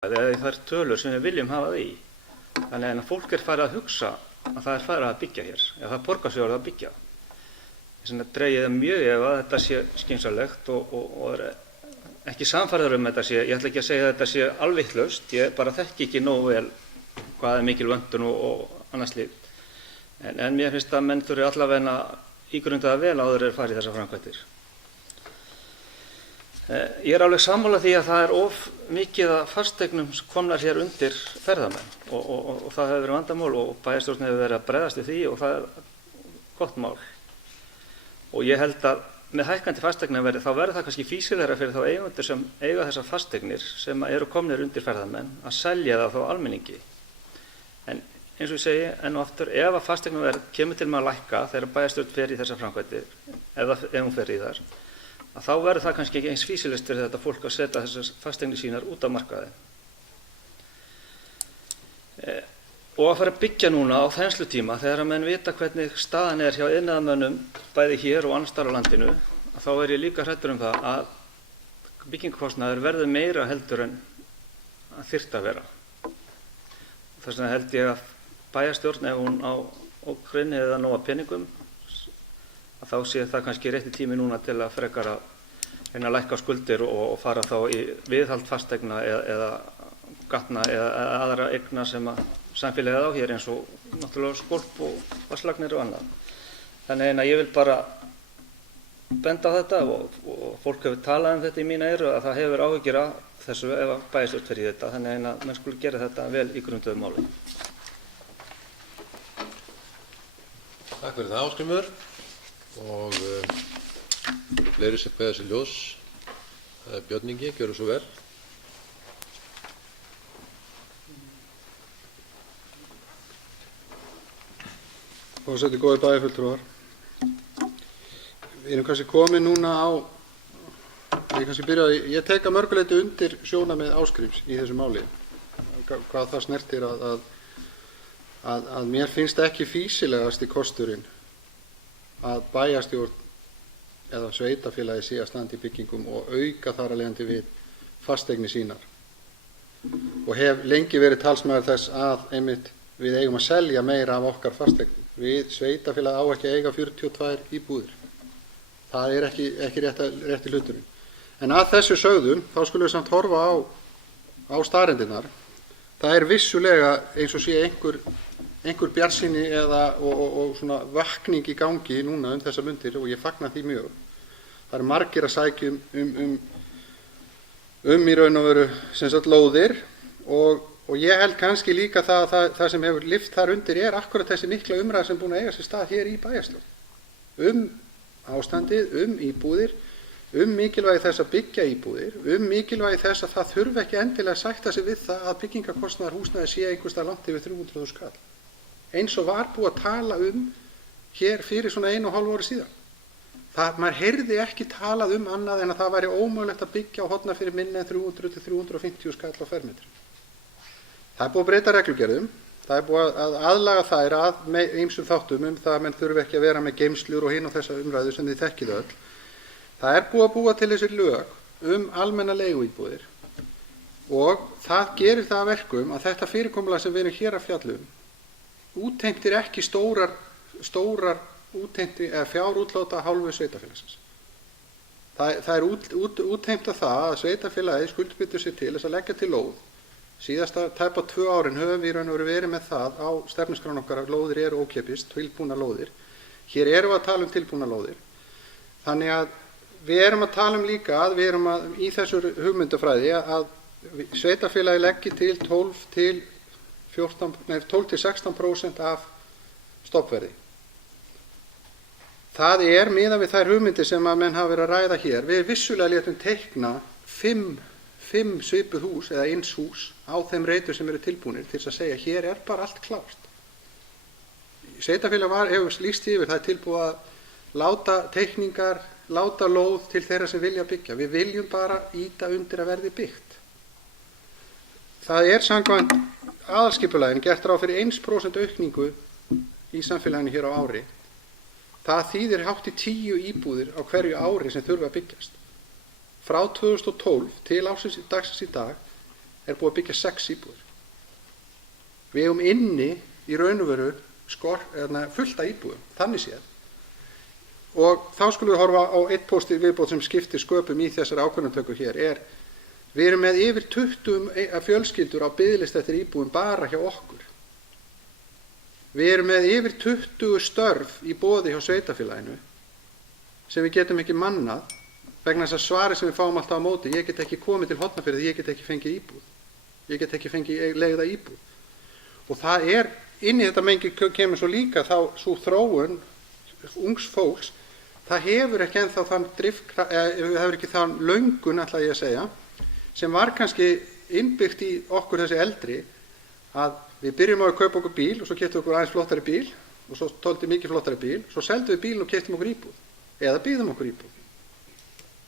eða í þær tölur sem við viljum hafa það í. Þannig að fólk farið að hugsa að það farið að byggja hér, eða það borgar sig að byggja. Þess vegna dregið það mjög ef að þetta sé skynsamlegt og er ekki sannfærður þetta sé, ég ætla ekki að segja að þetta sé alvitlaust, ég bara þekki ekki nógu vel hvað mikil vöntun og annað slíkt. En mér finnst að menn þurfi allavega ígrunda það vel áður farið þessar framkvæmdir. Ég alveg sammála því að það of mikið af fasteignum komnar hér undir ferðamenn og það hefur verið vandamál og bæjarstjórn hefur verið að bregðast við því og það gott mál. Og ég held að með hækkandi fasteignaverði þá verður það kannski fýsilegra fyrir þá eigendur sem eiga þessar fasteignir sem eru komnir undir ferðamenn að selja það þá almenningi. En eins og ég segi enn og aftur, ef að fasteignaverð kemur til með að lækka þegar bæjarstjórn fer í þessar framkvæmdir, ef hún fer í þar, að þá verður það kannski ekki eins fýsilegt fyrir þetta fólk að setja þessar fasteignir sínar út á markaði. Og að fara að byggja núna á þenslutíma þegar að menn vita hvernig staðan hjá iðnaðarmönnum bæði hér og annars staðar á landinu, að þá ég líka hræddur það að byggingakostnaður verður meira heldur en að þyrfti að vera. Þess vegna held ég að bæjarstjórn ef hún á grunni eða nóga peningum að þá sé það kannski rétti tími núna til að frekar að reyna að lækka skuldir og fara þá í viðhald fasteigna eða gatna eða aðra eigna sem að samfélagið á hér eins og náttúrulega skolp og vatnslagnir og annað. Þannig að ég vil bara benda á þetta og fólk hefur talað þetta í mína eyru að það hefur áhyggjur af þessu ef að bæjarstjórn fer í þetta. Þannig að menn skuli gera þetta vel ígrunduðu máli. Takk fyrir það, Ásgrímur. Og fleiri sem kveða sér ljós. Það er Björn Ingi, gjörðu svo vel. Forseti, góðir bæjarfulltrúar. Við erum kannski komin núna á, ég tek að mörgu leyti undir sjónarmið Ásgríms í þessu máli. Hvað það snertir að mér finnst ekki fýsilegasti kosturinn að bæjarstjórn eða sveitarfélagi sé að standa í byggingum og auka þar að leiðandi við fasteignir sínar. Og hef lengi verið talsmaður þess að einmitt við eigum að selja meira af okkar fasteignum. Við sveitarfélagi á ekki að eiga 42 íbúðir. Það er ekki rétti hluturinn. En að þessu sögðum þá skulum við samt horfa á staðreyndirnar. Það er vissulega eins og sé einhver bjartsýni og svona vakning í gangi núna þessar mundir og ég fagna því mjög. Það eru margir að sækja í raun og veru sem sagt lóðir og ég held kannski líka það sem hefur lyft þar undir er akkurat þessi mikla umræða sem búin að eiga sér stað hér í bæjarstjórn. Ástandið, íbúðir, mikilvægi þess að byggja íbúðir, mikilvægi þess að það þurfi ekki endilega að sætta sig við það að byggingarkostnaðar húsnæði sé einhvers staðar langt yfir 300.000 kall. Eins og var búið að tala hér fyrir svona 1,5 ári síðan. Maður heyrði ekki talað annað en að það væri ómögulegt að byggja á Hornafirði minna en 300 til 350 skall á fermetri. Það er búið að breyta reglugerðum, það er búið að aðlaga þær að ýmsum þáttum það að menn þurfi ekki að vera með geymslur og hin og þessa umræðu sem þið þekkið öll. Það er búið að búa til þessi lög almenna leiguíbúðir og það gerir það að verkum að þetta fyrirkomulag sem við erum hér að fjalla útheimtir ekki stórar fjárútláta hálfu sveitarfélagsins. Það er útheimta það að sveitarfélagið skuldbindur sig til þess að leggja til lóð. Síðasta tæpa 2 árin höfum við í raun og veru verið með það á stefnuskránni okkar að lóðir eru ókeypis, tilbúnar lóðir. Hér erum við að tala tilbúnar lóðir. Þannig að við erum að tala líka að við erum í þessu hugmyndafræði að sveitarfélagið leggi til 12 til 16% af stofnverði. Það er miðað við þær hugmyndir sem að menn hafa verið að ræða hér. Við vissulega létum teikna 5 svipuð hús eða eins hús á þeim reitum sem eru tilbúnir til þess að segja hér er bara allt klárt. Sveitarfélag hefur lýst yfir, það er tilbúið að láta teikningar, láta lóð til þeirra sem vilja byggja. Við viljum bara ýta undir að verði byggt. Það er samkvæmt aðalskipulaginu gert ráð fyrir 1% aukningu í samfélaginu hér á ári. Það þýðir hátt í 10 íbúðir á hverju ári sem þurfa að byggjast. Frá 2012 til dagsins í dag er búið að byggja 6 íbúðir. Við eigum inni í raun og veru fullt af íbúðum, þannig séð. Og þá skulum við horfa á eitt póstur viðbót sem skiptir sköpum í þessari ákvörðunartöku hér, við erum með yfir 20 fjölskyldur á biðlista eftir íbúðum bara hjá okkur. Við erum með yfir 20 störf í boði hjá sveitarfélaginu sem við getum ekki mannað vegna þess að svari sem við fáum alltaf á móti, ég get ekki komið til Hornafjarðar, ég get ekki fengið íbúð. Ég get ekki fengið leigða íbúð. Og það inn í þetta mengi kemur svo líka þá svo þróun ungs fólks, það hefur ekki ennþá þann hefur ekki þann löngun, ætla ég að segja, sem var kannski innbyggt í okkur þessi eldri, að við byrjum á að kaupa okkur bíl og svo keyptum okkur aðeins flottari bíl og svo tóldi mikið flottari bíl, svo seldum við bílinn og keyptum okkur íbúð eða byggðum okkur íbúð.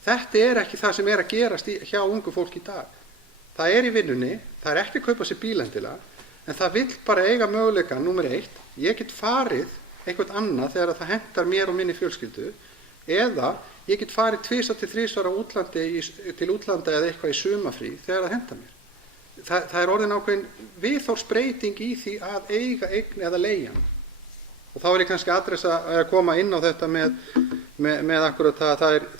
Þetta ekki það sem að gerast hjá ungu fólki í dag. Það í vinnunni, það ekki að kaupa sér bíl endilega, en það vill bara eiga möguleika, númer 1, ég get farið eitthvað annað þegar það hentar mér og minni fjölskyldu, eða ég get farið 2 til 3 ára til útlanda eða eitthvað í sumarfrí þegar það hentar mér. Það orðin ákveðin viðhorfsbreyting í því að eiga eign eða leigja. Og þá ég kannski að koma inn á þetta með akkurat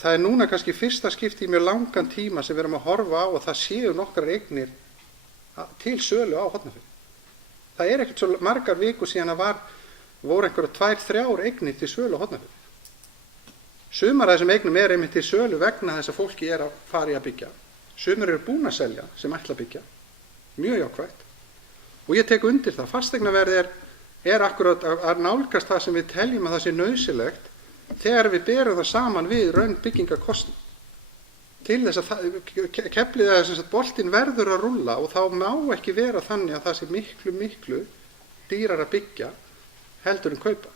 það núna kannski fyrsta skipti í mjög langan tíma sem við erum að horfa á og það séu nokkrar eignir til sölu á Hornafirði. Það ekkert svo margar vikur síðan að voru einhverjar 2-3 eignir til sölu á Hornafirði. Sumar af þessum eignum einmitt til sölu vegna þess að fólki að fara í að byggja. Sumar eru búin að selja sem ætla að byggja. Mjög jákvætt. Og ég tek undir það. Fasteignaverð akkurat að nálgast það sem við teljum að það sé nauðsynlegt þegar við berum það saman við raun byggingarkostnað. Til þess að keflið að boltinn verður að rúlla og þá má ekki vera þannig að það sé miklu dýrar að byggja heldur en kaupa.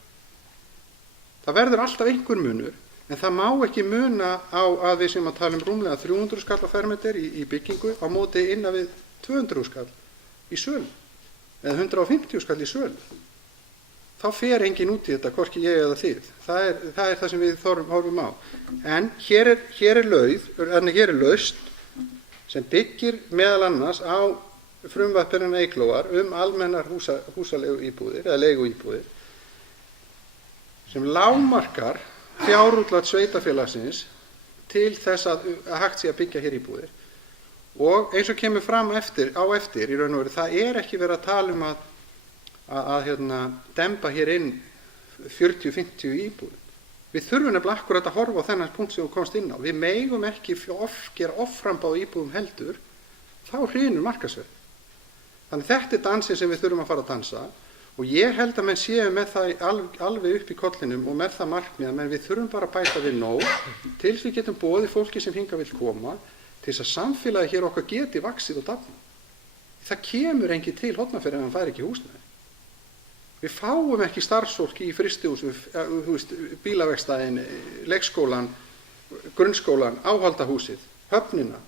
Það verður alltaf einhver munur, en það má ekki muna á að við sem að tala rúmlega 300 skall á fermeter í byggingu á móti innan við 200 skall í sölu eða 150 skall í sölu. Þá fer enginn út í þetta, hvorki ég eða þið. Það það sem við horfum á. En hér er lausn sem byggir meðal annars á frumvarpinu Eyglóar almennar húsalegu íbúðir eða leigu íbúðir sem lágmarkar fjárútlát sveitarfélagsins til þess að hægt sé að byggja hér íbúðir. Og eins og kemur fram á eftir í raun og veru, það ekki verið að tala um að demba hér inn 40-50 íbúðum. Við þurfum nefnilega akkurat að horfa á þennan punkt sem þú komst inn á. Við megum ekki gera offramboð íbúðum heldur, þá hrynur markaðsverð. Þannig þetta dansinn sem við þurfum að fara að dansa og ég held að menn séu með það alveg upp í kollinum og með það markmið að við þurfum bara að bæta við nóg til við getum boðið fólki sem hingað vill koma til þess að samfélagið hér okkar geti vaxið og dafnað. Það kemur enginn til Hornafjarðar ef hann fær ekki húsnæði. Við fáum ekki starfsfólk í frystihúsum, bílaverkstæðin, leikskólan, grunnskólan, áhaldahúsið, höfnina,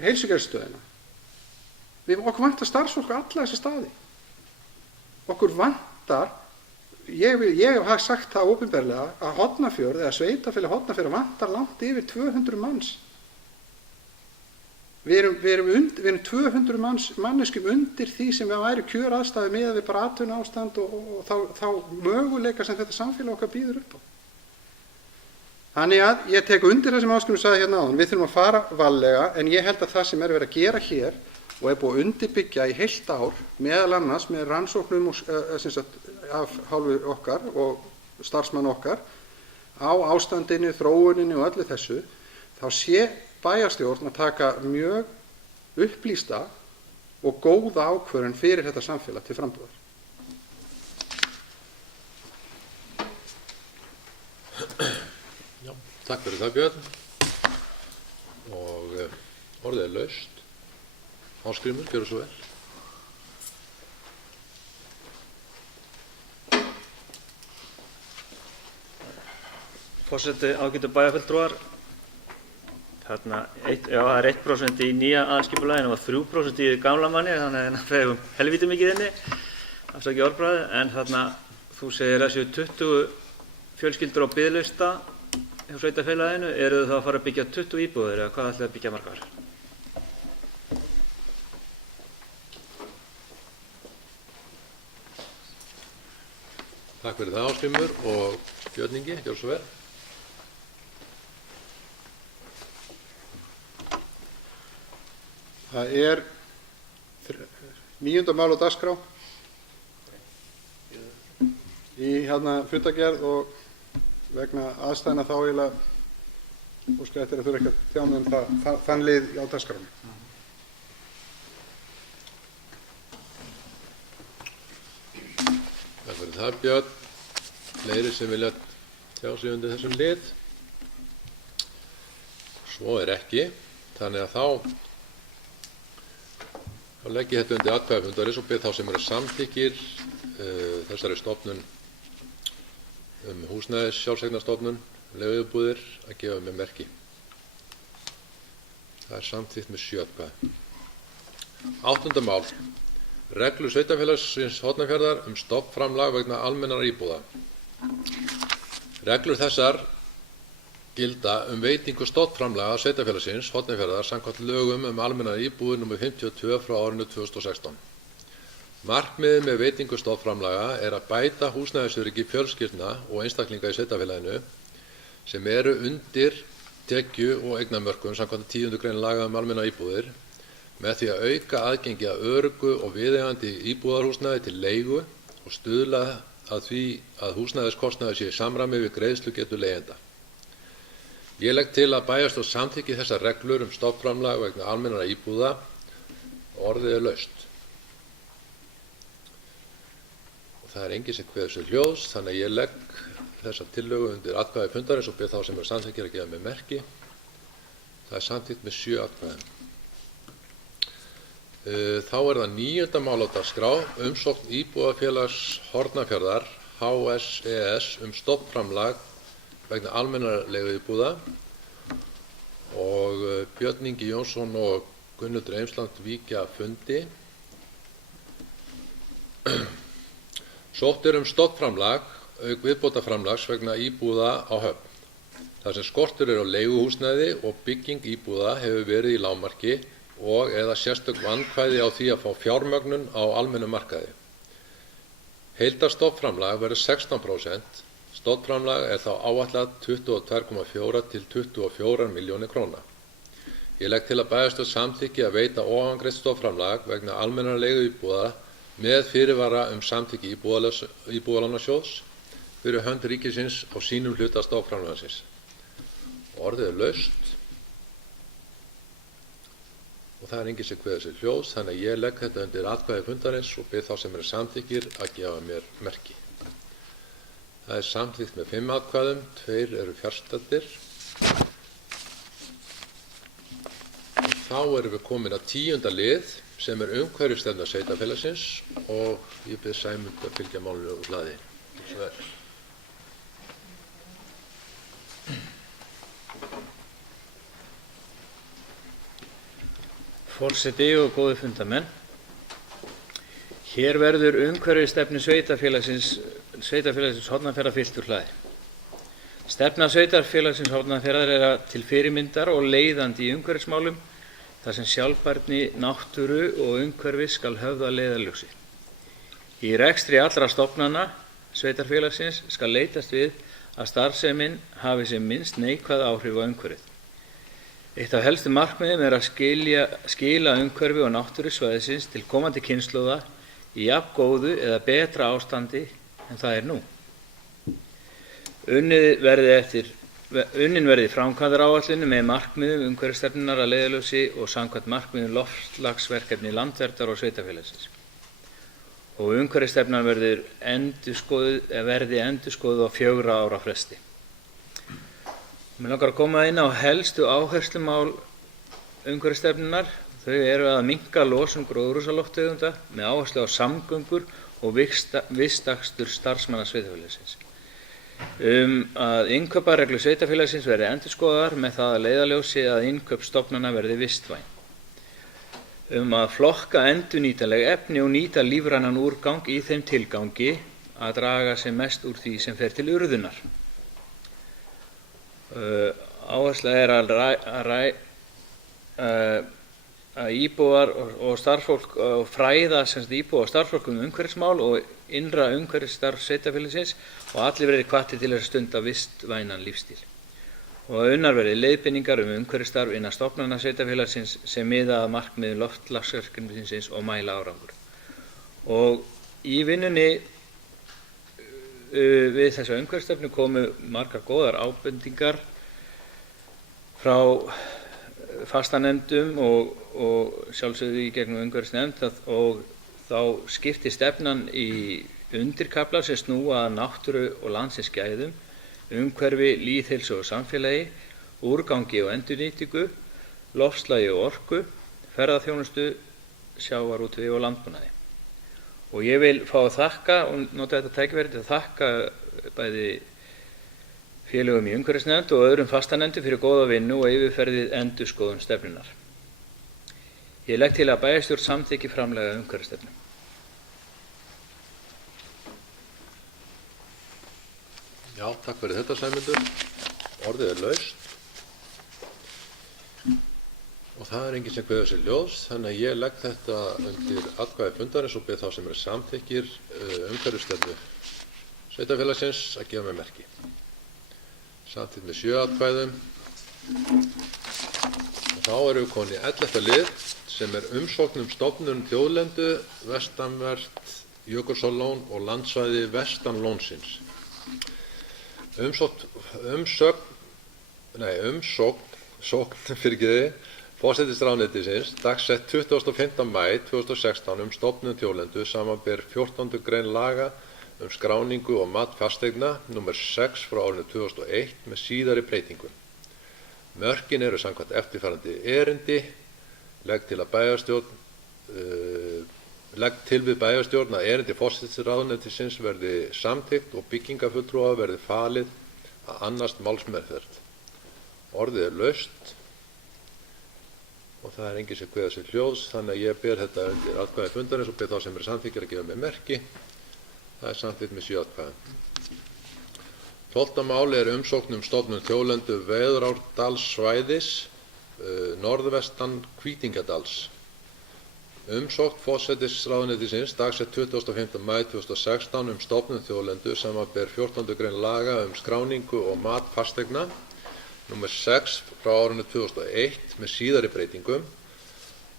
heilsugæslustöðina. Okkur vantar starfsfólk á alla þessa staði. Okkur vantar, ég hef sagt það opinberlega að Hornafjörð eða sveitarfélag Hornafjarðar vantar langt yfir 200 manns. Við erum 200 manneskjum undir því sem við væri kjöraðstæður miðað við bara atvinnuástand og þá möguleika sem þetta samfélag okkar býður upp á. Þannig að ég tek undir það sem Ásgrímur sagði hérna áðan. Við þurfum að fara varlega en ég held að það sem verið að gera hér og búið að undirbyggja í heilt ár, meðal annars með rannsóknum af hálfu okkar og starfsmann okkar á ástandinu, þróuninni og öllu þessu, þá sé bæjarstjórn að taka mjög upplýsta og góða ákvörðun fyrir þetta samfélag til frambúðar. Já, takk fyrir það, Björn. Og orðið laust. Ásgrímur, gjörðu svo vel. Forseti, ágætu bæjarfulltrúar. Það 1% í nýja aðalskipulaginu og 3% í gamla manni, þannig að við hefum helvítið mikið inni, afsakið orðbragðið, en þú segir að séu 20 fjölskyldur á biðlista hjá sveitarfélaginu, eru þau þá að fara að byggja 20 íbúðir eða hvað ætlið að byggja margar? Takk fyrir það, Ásgrímur, og Björn Ingi, gjörðu svo vel. Það er 9. mál á dagskrá í fundargerð og vegna aðstæðna þá eiginlega óska eftir að þurfa ekki að tjá mig um þann lið á dagskránni. Takk fyrir það, Björn. Fleiri sem vilja tjá sig undir þessum lið? Svo er ekki, þannig að þá legg ég þetta undir atkvæðafundarins og bið þá sem eru samþykkir þessari stofnun húsnæðis sjálfseignarstofnun, leiguíbúðir, að gefa mér merki. Það er samþykkt með 7 atkvæði. 8. mál. Reglur sveitarfélagsins Hornafjarðar stofnframlag vegna almennra íbúða. Reglur þessar gilda veitingu stofnframlaga sveitarfélagsins Hornafjarðar samkvæmt lögum almennar íbúðir nr. 52 frá árinu 2016. Markmiðið með veitingu stofnframlaga er að bæta húsnæðisöryggi fjölskyldna og einstaklinga í sveitarfélaginu sem eru undir tekju- og eignamörkum samkvæmt 10. grein laga almennar íbúðir með því að auka aðgengi að öruggu og viðeigandi íbúðarhúsnæði til leigu og stuðla að því að húsnæðiskostnaður sé í samræmi við greiðslugetu leigjenda. Ég legg til að bæjarstjórn samþykki þessar reglur stofnframlag vegna almennra íbúða. Orðið er laust. Og það er enginn sem kveður sér hljóðs, þannig að ég legg þessa tillögu undir atkvæði fundarins og bið þá sem eru samþykkir að gefa mér merki. Það er samþykkt með 7 atkvæðum. Þá er það 9. mál á dagskrá, umsókn Íbúðafélags Hornafjarðar HSES stofnframlag vegna almennra leiguíbúða og Björn Ingi Jónsson og Gunnhildur Eimsland víkja af fundi. Sótt er stofnframlag auk viðbótarframlags vegna íbúða á Höfn. Þar sem skortur er á leiguhúsnæði og bygging íbúða hefur verið í lágmarki og eða sérstök vandkvæði á því að fá fjármögnun á almennum markaði. Heildarstofnframlag verður 16%. Stofnframlag er þá áætlað 22,4 til 24 milljónir króna. Ég legg til að bæjarstjórn samþykki að veita ofangreint stofnframlag vegna almennra leiguíbúða með fyrirvara samþykki Íbúðalánasjóðs fyrir hönd ríkisins á sínum hluta stofnframlagsins. Orðið er laust og það er enginn sem kveður sér hljóðs, þannig að ég legg þetta undir atkvæði fundarins og bið þá sem eru samþykkir að gefa mér merki. Það er samþykkt með 5 atkvæðum, 2 eru fjarstaddir. Og þá erum við komin að 10. lið sem er umhverfisstefna sveitarfélagsins og ég bið Sæmund að fylgja málinu úr hlaði. Svo vel. Forseti og góðir fundarmenn. Hér verður umhverfisstefnu sveitarfélagsins Hornafjarðar fylgt úr hlaði. Stefna sveitarfélagsins Hornafjarðar er til fyrirmyndar og leiðandi í umhverfismálum þar sem sjálfbærni, náttúru og umhverfis skal höfð að leiðarljósi. Í rekstri allra stofnana sveitarfélagsins skal leitast við að starfsemin hafi sem minnst neikvæð áhrif á umhverfið. Eitt af helstu markmiðum er að skila umhverfi og náttúru svæðisins til komandi kynslóða í jafngóðu eða betra ástandi en það er nú. Unnin verði framkvæmdaráætlun með markmiðum umhverfisstefnunnar að leiðarljósi og samkvæmt markmiðum loftslagsverkefni landverndar og sveitarfélagsins. Og umhverfisstefnan verði endurskoðuð á 4 ára fresti. Mig langar að koma inn á helstu áherslumál umhverfisstefnunnar. Þau eru að minnka losun gróðurhúsalofttegunda með áherslu á samgöngur og vistakstur starfsmanna sveitarfélagsins. Að innkaupareglur sveitarfélagsins verði endurskoðaðar með það að leiðarljósi að innkaup stofnana verði vistvæn. Að flokka endurnýtanleg efni og nýta lífrænan úrgang í þeim tilgangi að draga sem mest úr því sem fer til urðunar. Áhersla er að íbúar og starfsfólk og fræða íbúa og starfsfólk umhverfismál og innra umhverfisstarf sveitarfélagsins og allir verði hvattir til að stunda vistvænan lífstíl. Og að unnar verði leiðbeiningar umhverfisstarf innan stofnana sveitarfélagsins sem miða að markmiðum loftslagsverkefnisins og mæla árangur. Og í vinnunni við þessa umhverfisstefnu komu margar góðar ábendingar frá fastanefndum og sjálfsögðu í gegnum umhverfisnefnd og þá skipti stefnan í undirkaflar sem snúa að náttúru og landsins gæðum, umhverfi, lýðheilsu og samfélagi, úrgangi og endurnýtingu, loftslagi og orku, ferðaþjónustu, sjávarútvegi og landbúnaði. Og ég vil fá að þakka og nota þetta tækifæri til að þakka bæði félögum í umhverfisnefnd og öðrum fastanefndum fyrir góða vinnu og yfirferðið endurskoðun stefnunnar. Ég legg til að bæjarstjórn samþykki framlagða umhverfisstefnu. Já, takk fyrir þetta, Sæmundur. Orðið er laust. Og það er enginn sem kveður sér ljóðs, þannig að ég legg þetta undir atkvæði fundarins og bið þá sem samþykkir umhverfisstefnu sveitarfélagsins að gefa mér merki. Samþykkt með 7 atkvæðum. Og þá erum við komin í 11. lið sem er umsókn stofnun þjóðlendu vestanvert Jökulsárlón og landsvæði vestan lónsins. Umsókn forsætisráðuneytisins dagsett 25. maí 2016 stofnun þjóðlendu samanber 14. grein laga skráningu og mat fasteigna nr. 6 frá árinu 2001 með síðari breytingum. Mörkin eru samkvæmt eftirfarandi erindi. Legg til við bæjarstjórn að erindi forsætisráðuneytisins verði samþykkt og byggingafulltrúa verði falið að annast málsmeðferð. Orðið er laust og það er enginn sem kveður sér hljóðs, þannig að ég ber þetta undir atkvæði fundarins og ber þá sem samþykkir að gefa mér merki. Það er samþykkt með 7 atkvæðum. 12. mál er umsókn stofnun þjóðlendu Veðurárdalssvæðis norðvestan Hvítingadals. Umsókn forsætisráðuneytisins dagsett 25. maí 2016 stofnun þjóðlendu samanber 14. grein laga skráningu og mat fasteigna nr. 6 frá árinu 2001 með síðari breytingum.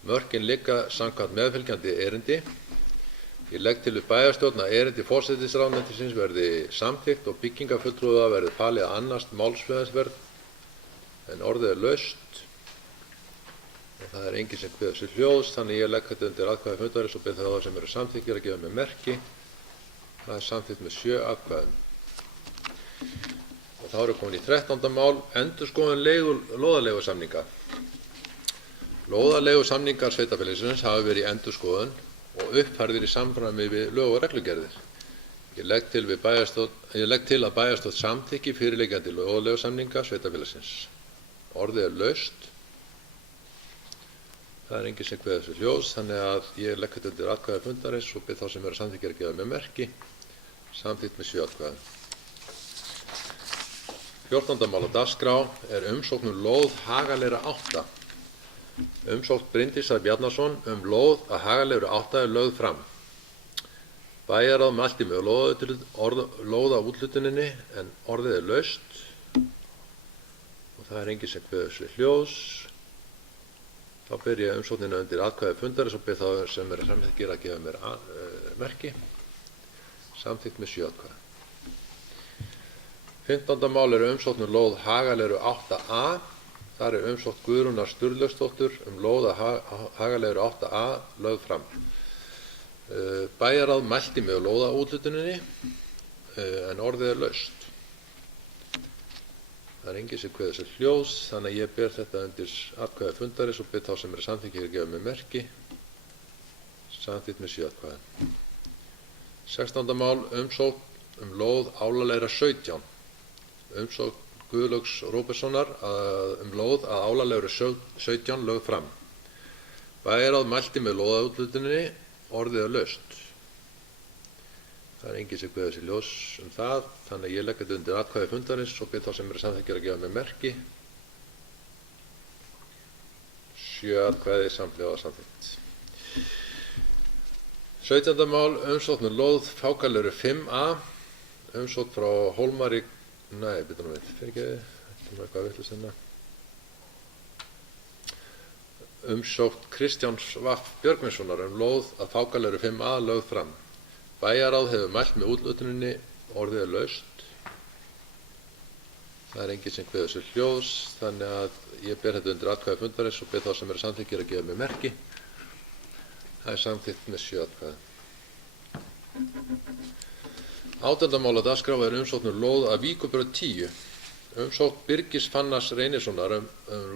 Mörkin liggja samkvæmt meðfylgjandi erindi. Ég legg til við bæjarstjórn að erindi forsætisráðuneytisins verði samþykkt og byggingafulltrúa verði falið að annast málsmeðferð, en orðið er laust og það er enginn sem kveður sér hljóðs, þannig ég legg þetta undir atkvæði fundarins og bið þá sem eru samþykkir að gefa mér merki. Það er samþykkt með 7 atkvæðum. Og þá erum við komin í 13. mál, endurskoðun lóðaleigusamninga. Lóðaleigusamningar sveitarfélagsins hafa verið í endurskoðun og uppfærðir í samræmi við lög og reglugerðir. Ég legg til að bæjarstjórn samþykki fyrirliggjandi lóðaleigusamninga sveitarfélagsins. Orðið er laust. Það er enginn sem kveður sér hljóðs, þannig að ég legg þetta undir atkvæði fundarins og bið þá sem eru samþykkir að gefa mér merki. Samþykkt með 7 atkvæðum. 14. mál á dagskrá er umsókn lóð Hagaleyra 8. Umsókn Bryndísar Bjarnason lóð að Hagaleyru 8 er lögð fram. Bæjarráð mælti með lóðaúthlutuninni en orðið er laust og það er enginn sem kveður sér hljóðs. Þá ber ég umsóknina undir atkvæði fundarins og bið þá sem eru samþykkir að gefa mér merki. Samþykkt með 7 atkvæði. 15. mál er umsókn lóð Hagaleyru 8a. Þar er umsókn Guðrúnar Sturlaugsdóttur lóð að Hagaleyru 8a lögð fram. Bæjarráð mælti með lóðaúthlutuninni en orðið er laust. Það er enginn sem kveður sér hljóðs, þannig að ég ber þetta undir atkvæði fundarins og bið þá sem eru samþykkir að gefa mér merki. Samþykkt með 7 atkvæðum. 16. mál umsókn lóð Álaleyra 17. Umsókn Guðlaugs Róbertssonar lóð að Álaleyru 17 lögð fram. Bæjarráð mælti með lóðaúthlutuninni, orðið er laust. Það er enginn sem kveður sér hljóðs það, þannig að ég legg þetta undir atkvæði fundarins og bið þá sem eru samþykkir að gefa mér merki. 7 atkvæði samhljóða samþykkt. 17. mál, umsókn lóð Fákaleiru 5A, umsókn frá Hólmari, umsókn Kristjáns Vaff Björgvinssonar lóð að Fákaleiru 5A lögð fram. Bæjarráð hefur mælt með útlutuninni, orðið laust. Það enginn sem kveður sér hljóðs, þannig að ég ber þetta undir atkvæði fundarins og ber þá sem samþykkir að gefa mér merki. Það samþykkt með 7 atkvæði. 18. mál á dagskrá umsókn lóð að Víkurbraut 10. Umsókn Birgis Fannars Reynissonar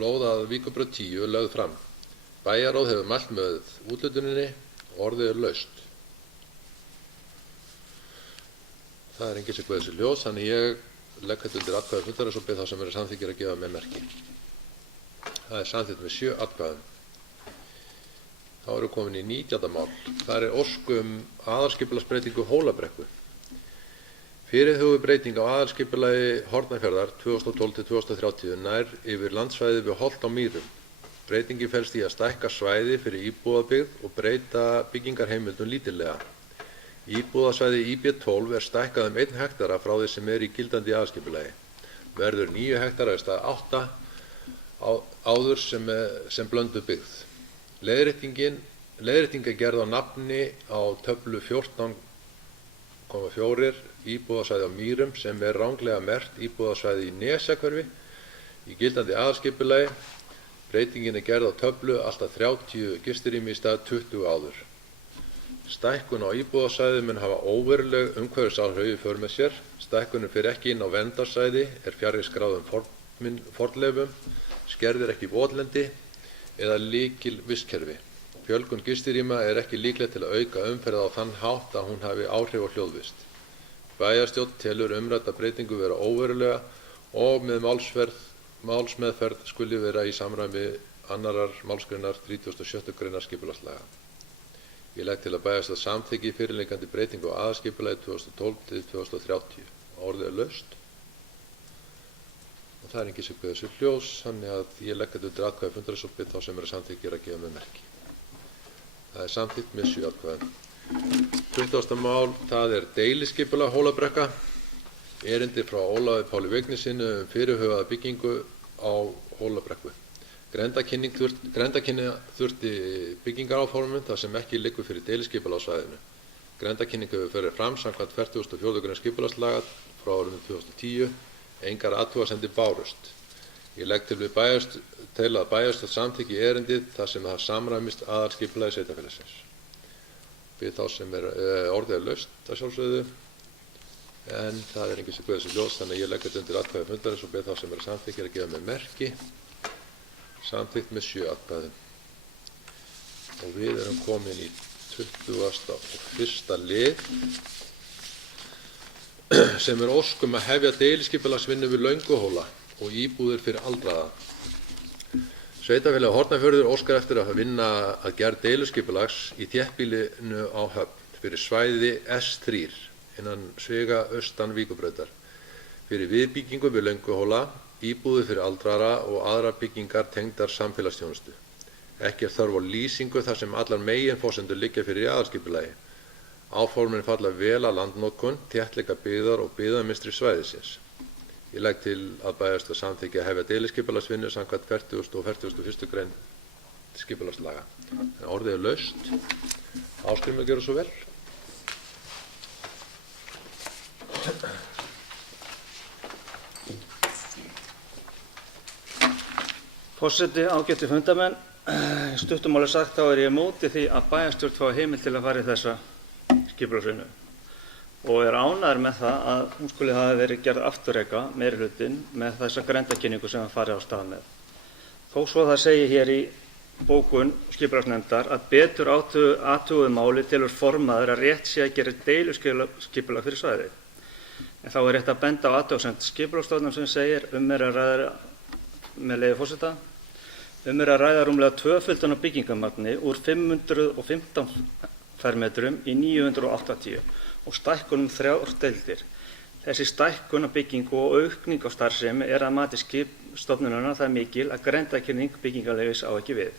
lóð að Víkurbraut 10 lögð fram. Bæjarráð hefur mælt með útlutuninni, orðið laust. Það enginn sem kveður sér hljóðs, þannig ég legg þetta undir atkvæði fundarins og bið þá sem samþykkir að gefa mér merki. Það samþykkt með 7 atkvæðum. Þá erum við komin í 19. mál. Það ósk aðalskipulagsbreytingu Hólabrekku. Fyrirhuguð breyting á aðalskipulagi Hornafjarðar 2012-2030 nær yfir landsvæði við Holt á Mýrum. Breytingin felst í að stækka svæði fyrir íbúðabyggð og breyta byggingarheimildum lítillega. Íbúðasvæði IB12 stækkað 1 hektara frá því sem í gildandi aðalskipulagi. Verður 9 hektara í stað 8 áður sem blönduð byggð. Leiðrétting gerð á nafni á töflu 14,4 íbúðasvæði á Mýrum sem ranglega merkt íbúðasvæði í Nesjahverfi í gildandi aðalskipulagi. Breytingin gerð á töflu alltaf 30 gistirými í stað 20 áður. Stækkun á íbúðasvæði mun hafa óveruleg umhverfisáhrif í för með sér. Stækkunin fer ekki inn á verndarsvæði, fjarri skráðum fornleifum, skerðir ekki votlendi eða lykil vistkerfi. Fjölgun gistirýma ekki líkleg til að auka umferð á þann hátt að hún hafi áhrif á hljóðvist. Bæjarstjórn telur umrædda breytingu vera óverulega og með málsmeðferð skuli vera í samræmi 2. málsgreinar 36. greinar skipulagslaga. Ég legg til að bæjarstjórn samþykki fyrirliggjandi breytingu á aðalskipulagi 2012-2030. Orðið laust. Og það enginn sem kveður sér hljóðs, þannig að ég legg þetta undir atkvæði fundarins og bið þá sem samþykkir að gefa mér merki. Það samþykkt með 7 atkvæðum. 20. mál, það deiliskipulag Hólabrekka. Erindi frá Ólafi Páli Vignissyni fyrirhugaða byggingu á Hólabrekku. Grenndarkynning þurfti byggingaráformum þar sem ekki liggur fyrir deiliskipulag á svæðinu. Grenndarkynning hefur farið fram samkvæmt 44. grein skipulagslaga frá árinu 2010. Engar athugasemdir bárust. Ég legg til að bæjarstjórn samþykki erindið þar sem það samræmist aðalskipulagi sveitarfélagsins. Bið þá sem orðið laust að sjálfsögðu, en það enginn sem kveður sér hljóðs, þannig að ég legg þetta undir atkvæði fundarins og bið þá sem samþykkir að gefa mér merki. Samþykkt með 7 atkvæðum. Og við erum komin í 21. lið sem ósk að hefja deiliskipulagsvinnu við Lönguhóla og íbúðir fyrir aldraða. Sveitarfélagið Hornafjörður óskar eftir að vinna að gerð deiliskipulags í þéttbýlinu á Höfn fyrir svæði S3 innan sviga austan Víkurbrautar fyrir viðbyggingu við Lönguhóla, íbúðir fyrir aldraða og aðrar byggingar tengdar samfélagsþjónustu. Ekki þörf á lýsingu þar sem allar meginforsendur liggja fyrir í aðalskipulagi. Áformin falla vel að landnotkun, þéttleika byggðar og byggðamynstri svæðisins. Ég legg til að bæjarstjórn samþykki að hefja deiliskipulagsvinnu samkvæmt 40. og 41. grein skipulagslaga. En orðið laust. Ásgrímur gjörðu svo vel. Forseti, ágætu fundarmenn, í stuttu máli sagt þá ég móti því að bæjarstjórn fái heimild til að fara í þessa skipulagsvinnu og ánægður með það að hún skuli hafa verið gerð afturreka meirihlutinn með þessa grenndarkynningu sem hann farið á stað með. Þó svo það segir hér í bókun skipulagsnefndar að betur athuguðu máli telur formaður að rétt sé að gera deiliskipulag fyrir svæðið. En þá rétt að benda á athugasemd skipulagsstofnunar sem segir að ræða, með leyfi forseta, að ræða rúmlega tvöföldun á byggingamagni úr 515 fermetrum í 980 og stækkun 3 deildir. Þessi stækkun á byggingu og aukning á starfsemi að mati skipstofnunarinnar það mikil að grenndarkynning byggingarleyfis á ekki við.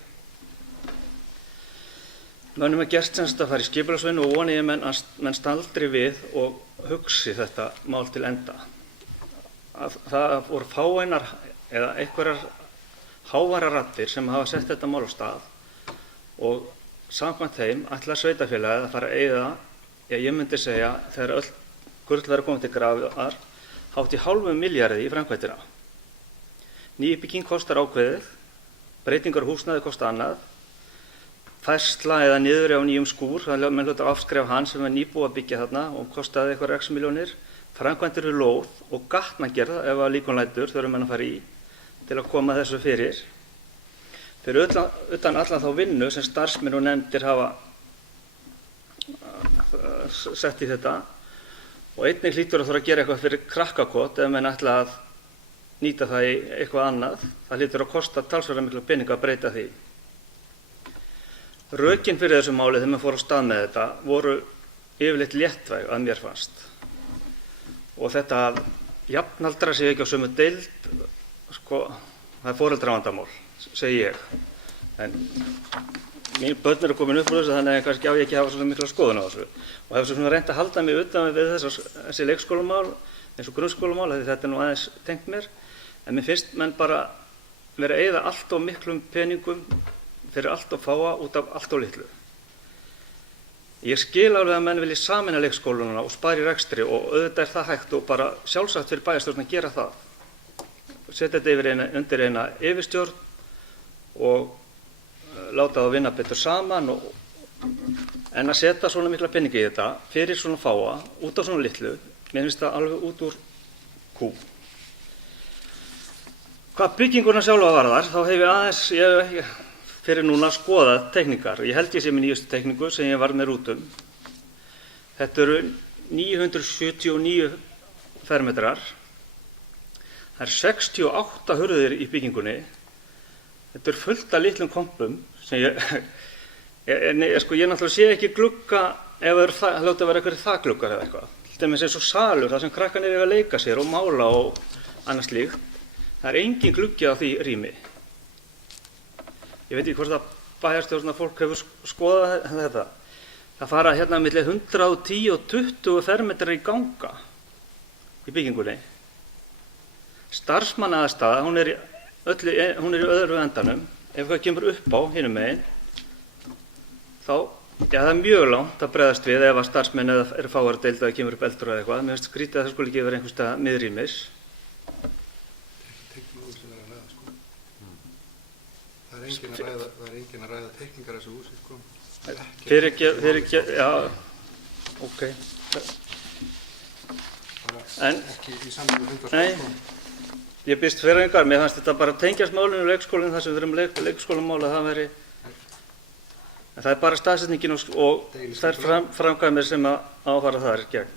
Mönnum gerst sem sagt að fara í skipulagsvinnu og voni ég menn staldri við og hugsi þetta mál til enda. Það voru fáeinar eða einhverjar háværar raddir sem hafa sett þetta mál á stað og samkvæmt þeim ætlar sveitarfélagið að fara að eyða, ég myndi segja, þegar öll kurl verður komið til grafar, hátt í hálfum milljarði í framkvæmdina. Nýbygging kostar ákveðið, breytingar á húsnæði kosta annað, færsla eða niður á nýjum skúr, menn hluta afskref hann sem er nýbúið að byggja þarna og kostaði eitthvað x milljónir, framkvæmdir við lóð og gatnagerð ef að líkon lætur þurfum menn að fara í til að koma þessu fyrir. Fyrir utan allan þá vinnu sem starfsmenn og nefndir hafa sett í þetta og einnig hlýtur að þurfa að gera eitthvað fyrir krakkakot ef menn ætla að nýta það í eitthvað annað. Það hlýtur að kosta talsverða mikla peninga að breyta því. Rökin fyrir þessu máli þegar maður fór á stað með þetta voru yfirleitt léttvæg að mér fannst. Og þetta að jafnaldra sig ekki á sömu deild, sko, það er foreldravandamál, segi ég. En mín börn eru komin upp úr þessu þannig að kannski á ég ekki hafa svona mikla skoðun á þessu. Og hef svona reynt að halda mig utan við þessi leikskólamál eins og grunnskólamál, því þetta er nú aðeins tengt mér. En mér finnst menn bara vera að eyða allt of miklum peningum fyrir allt of fáa út af allt of litlu. Ég skil alveg að menn vilji sameina leikskólana og spara í rekstri og auðvitað er það hægt og bara sjálfsagt fyrir bæjarstjórn að gera það. Setja þetta undir eina yfirstjórn og láta það vinna betur saman en að setja svona mikla peningi í þetta fyrir svona fáa út af svona litlu, mér finnst það alveg út úr kú. Hvað bygginguna sjálfa varðar, þá hef ég aðeins fyrir núna að skoða teikningar. Ég held ég sé með nýjustu teikningu sem ég var með rútum. Þetta eru 979 fermetrar. Það er 68 hurðir í byggingunni. Þetta er fullt af litlum kompum sem ég náttúrulega sé ekki glugga ef það hljóti að vera einhverjir þakgluggar eða eitthvað. Til dæmis eins og salur, þar sem krakkarnir eru að leika sér og mála og annað slíkt. Það er engin gluggi á því rými. Ég veit ekki hvort að bæjarstjórnar fólk hefur skoðað þetta. Það fara hérna milli 110 og 20 fermetrar í ganga í byggingunni. Starfsmannaaðstaða, hún er í öðru endanum. Ef það kemur upp á hinum megin, þá, það er mjög langt að bregðast við ef að starfsmenn eru fáar að deilda eða kemur upp eldur eða eitthvað. Mér finnst skrítið að það skuli ekki vera einhvers staðar miðrýmis. Það er engin að ræða teikningar þessu húsi, sko. Fyrir ekki, já, ok. En, ekki í samvæðu fundarskóla, nei, ég býst fyrir engar, mér fannst þetta bara tengjast málinu leikskólinn þar sem við erum leikskólamál að það veri, en það er bara staðsetningin og þær framkvæmir sem að áfara þar gegn.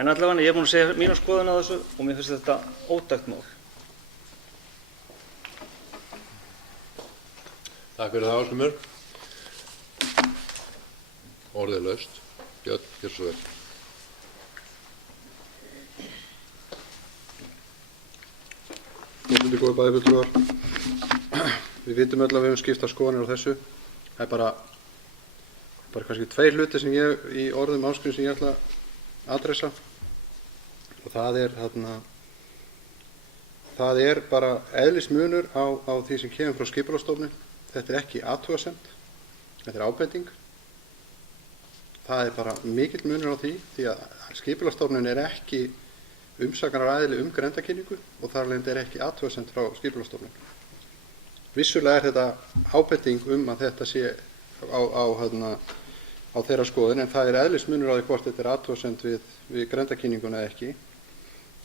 En allavega, ég er búin að segja mína skoðun á þessu og mér finnst þetta ótækt mál. Takk fyrir það, Ásgrímur. Orðið laust. Björn, gjörðu svo vel. Góði bæjarfulltrúar. Við vitum öll að við höfum skiptað skoðanir á þessu. Það er bara kannski tveir hluti sem ég í orðum Ásgríms sem ég ætla að adressa. Og það er bara eðlismunur á því sem kemur frá Skipulagsstofnun. Þetta er ekki athugasemd, þetta er ábending. Það er bara mikill munur á því að Skipulagsstofnun er ekki umsagnaraðili grenndarkynningu og þar af leiðandi er ekki athugasemd frá Skipulagsstofnun. Vissulega er þetta ábending að þetta sé á þeirra skoðun, en það er eðlismunur á því hvort þetta er athugasemd við grenndarkynninguna eða ekki.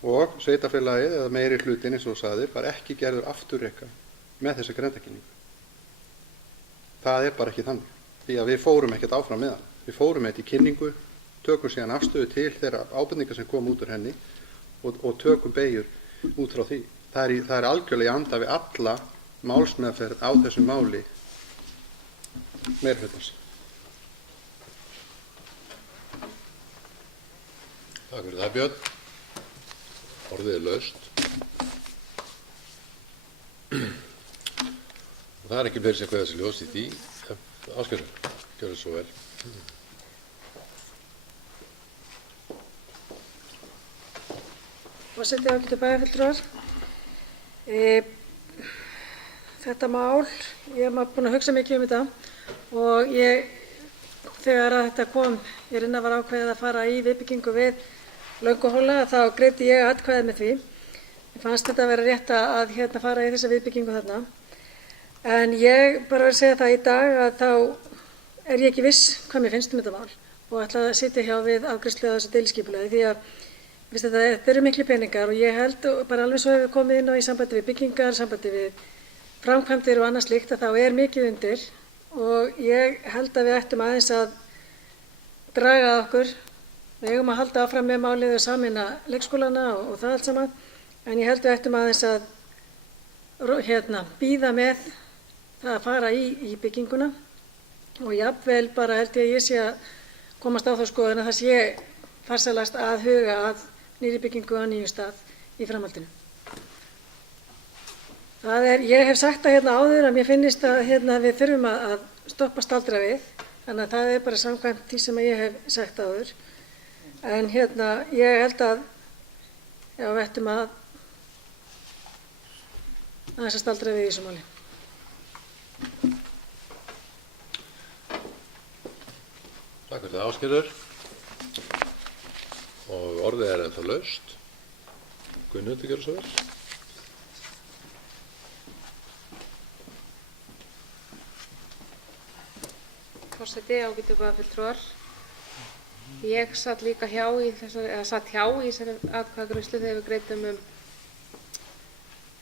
Og sveitarfélagið eða meiri hlutinn, eins og þú sagðir, var ekki gerður afturreka með þessa grenndarkynningu. Það er bara ekki þannig, því að við fórum ekkert áfram með hann. Við fórum með þetta í kynningu, tökum síðan afstöðu til þeirra ábendinga sem kom út úr henni og tökum beygjur út frá því. Það er algjörlega í anda við alla málsmeðferð á þessu máli meirihlutans. Takk fyrir það, Björn. Orðið er laust. Það er ekki fleiri sem kveða þessi ljós í því. Ásgerður. Gjörðu svo vel. Forseti, ágætu bæjarfulltrúar. Þetta mál, ég hef búin að hugsa mikið þetta og þegar að þetta kom, ég var ákveðið að fara í viðbyggingu við Lönguhóla, þá greiddi ég atkvæði með því. Mér fannst þetta að vera rétt að fara í þessa viðbyggingu þarna. En ég bara verð að segja það í dag að þá ég ekki viss hvað mér finnst þetta mál og ætla að sitja hjá við afgreiðslu á þessu deiliskipulagi því að þetta eru miklu peningar og ég held bara alveg svo hefur komið inn á í sambandi við byggingar, sambandi við framkvæmdir og annað slíkt að þá mikið undir og ég held að við ættum aðeins að draga að okkur. Við eigum að halda áfram með málið og sameina leikskólana og það allt saman en ég held við ættum aðeins að bíða með það að fara í bygginguna og jafnvel bara held ég sé að komast á þá skoðun að það sé farsælast að huga að nýrri byggingu á nýjum stað í framhaldinu. Ég hef sagt það áður að mér finnist að við þurfum að stoppa staldra við, þannig að það bara samkvæmt því sem ég hef sagt áður. En ég held að við ættum að aðeins að staldra við í þessu máli. Takk fyrir það, Ásgerður. Og orðið ennþá laust. Guðmundur, gjörðu svo vel. Forseti, ágætu bæjarfulltrúar. Ég satt líka hjá í þessari atkvæðagreiðslu þegar við greiddum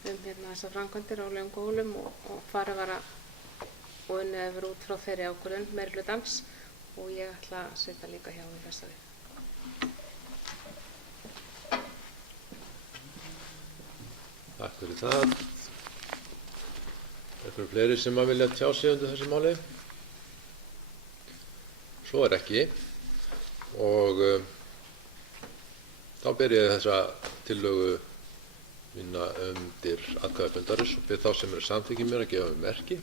þessar framkvæmdir á Lönguhólum og farið var og unnið hefur út frá þeirri ákvörðun meirihlutans og ég ætla að sitja líka hjá í þessari. Takk fyrir það. Eru fleiri sem vilja tjá sig undir þessu máli? Svo ekki og þá ber ég þessa tillögu mína undir atkvæði fundarins og bið þá sem eru samþykkir mér að gefa mér merki.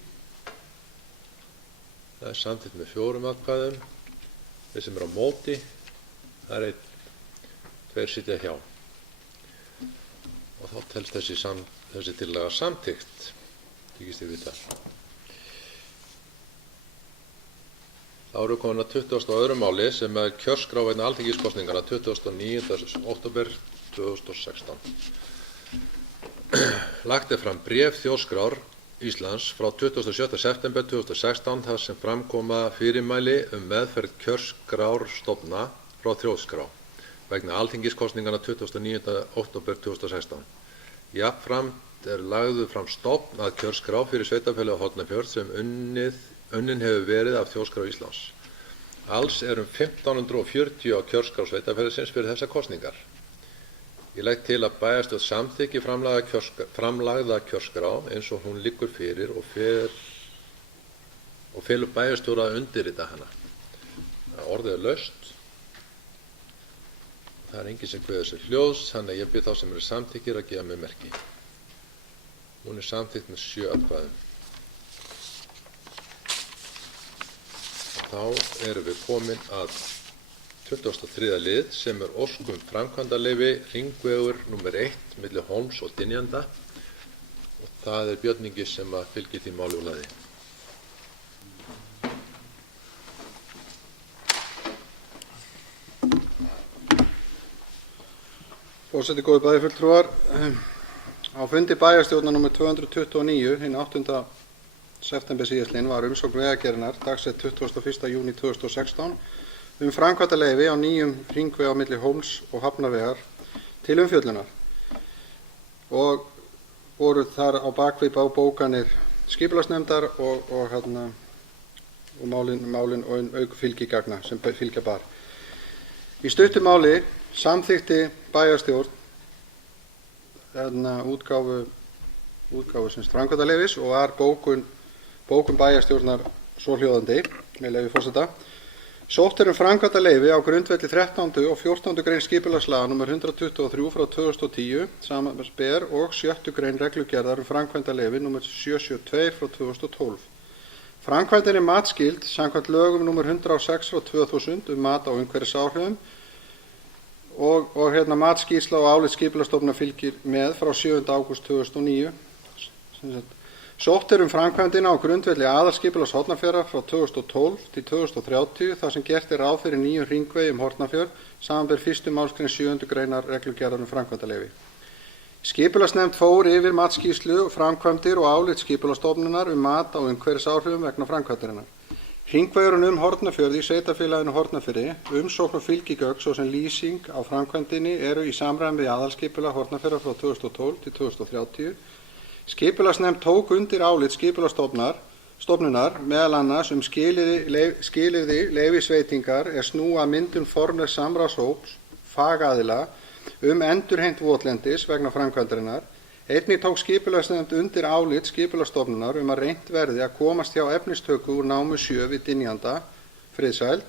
Það samþykkt með 4 atkvæðum. Þeir sem eru á móti, það 1, 2 sitja hjá. Og þá telst þessi tillaga samþykkt, þykist ég vita. Þá erum við komin að 22. máli sem kjörskrá vegna alþingiskosninganna 29. október 2016. Lagt fram bréf Þjóðskrár Íslands frá 27. september 2016 þar sem framkoma fyrirmæli meðferð kjörskrárstofna frá Þjóðskrá vegna alþingiskosninganna 29. október 2016. Jafnframt lagður fram stofn að kjörskrá fyrir sveitarfélagið á Hornafjörð sem unnin hefur verið af Þjóðskrá Íslands. Alls 1540 á kjörskrá sveitarfélagsins fyrir þessar kosningar. Ég legg til að bæjarstjórn samþykki framlagða kjörskrá eins og hún liggur fyrir og felur bæjarstjóra að undirrita hana. Orðið laust. Það enginn sem kveður sér hljóðs, þannig að ég bið þá sem eru samþykkir að gefa mér merki. Hún samþykkt með 7 atkvæðum. Þá erum við komin að 23. lið sem ósk framkvæmdaleyfi hringvegur nr. 1 milli Hólms og Dynjanda og það Björn Ingi sem fylgir því máli úr hlaði. Forseti, góðir bæjarfulltrúar, á fundi bæjarstjórnar nr. 229 hinn 8. september síðastliðinn var umsókn Vegagerðarinnar dagsett 21. júní 2016 framkvæmdaleyfi á nýjum hringveg á milli Hólms og Hafnarvegar til umfjöllunar og voru þar á bakvið bókanir skipulagsnefndar og málin og auk fylgigagna sem fylgja bar. Í stuttu máli samþykkti bæjarstjórn útgáfu sem framkvæmdaleyfis og var bókun bæjarstjórnar svohljóðandi, með leyfi forseta. Sótt framkvæmdaleyfi á grundvelli 13. og 14. grein skipulagslaga nr. 123 frá 2010 samanber og 7. grein reglugerðar framkvæmdaleyfi nr. 772 frá 2012. Framkvæmdin er matsskyld samkvæmt lögum nr. 106/2000 mat á umhverfisáhrifum og matsskýrsla og álit Skipulagsstofnunar fylgir með frá 7. ágúst 2009. Sótt framkvæmdina á grundvelli aðalskipulags Hornafjarðar frá 2012 til 2030 þar sem gert ráð fyrir nýjum hringvegi Hornafjörð, samanber 1. málsgrein 7. greinar reglugerðar framkvæmdaleyfi. Skipulagsnefnd fór yfir matsskýrslu, framkvæmdir og álit Skipulagsstofnunar mat á umhverfisáhrifum vegna framkvæmdarinnar. Hringvegurinn Hornafjörð í sveitarfélaginu Hornafirði, umsókn og fylgigögn svo sem lýsing á framkvæmdinni eru í samræmi við aðalskipulag Hornafjarðar frá 2012 til 2030. Skipulagsnefnd tók undir álit Skipulagsstofnunar meðal annars skilyrði leyfisveitingar snúa að myndun formlegs samráðshóps fagaðila endurheimt votlendis vegna framkvæmdarinnar. Einnig tók Skipulagsnefnd undir álit Skipulagsstofnunar að reynt verði að komast hjá efnistöku úr námu 7 við Dynjanda, friðsæld,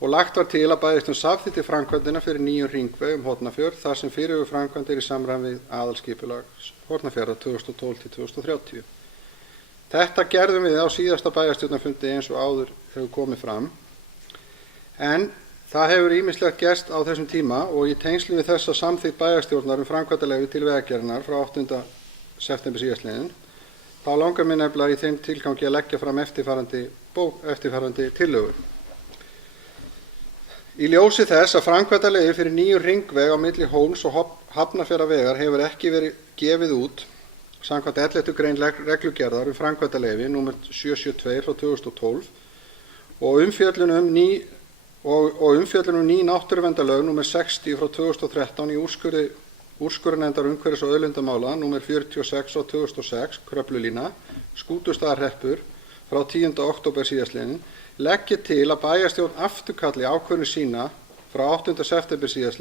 og lagt var til að bæjarstjórn samþykkti framkvæmdina fyrir nýjum hringveg Hornafjörð þar sem fyrirhuguð framkvæmdir í samræmi við aðalskipulag Hornafjarðar 2012 til 2030. Þetta gerðum við á síðasta bæjarstjórnarfundi eins og áður hefur komið fram, en það hefur ýmislegt gerst á þessum tíma og í tengslum við þessa samþykkt bæjarstjórnar framkvæmdaleyfi til vegagerðarinnar frá 8. september síðastliðinn, þá langar mig nefnilega í þeim tilgangi að leggja fram eftirfarandi tillögu. Í ljósi þess að framkvæmdaleyfi fyrir nýjum hringveg á milli Hólms og Hafnarfjarðarvegar hefur ekki verið gefið út samkvæmt 11. grein reglugerðar framkvæmdaleyfi nr. 772/2012 og umfjöllun ný náttúruverndarlög nr. 60/2013 í úrskurðarnefndar umhverfis- og auðlindamála nr. 46/2006 Kröflulína, Skútustaðahreppur frá 10. október síðastliðinn, leggi til að bæjarstjórn afturkalli ákvörðun sína frá 8. september síðastliðinn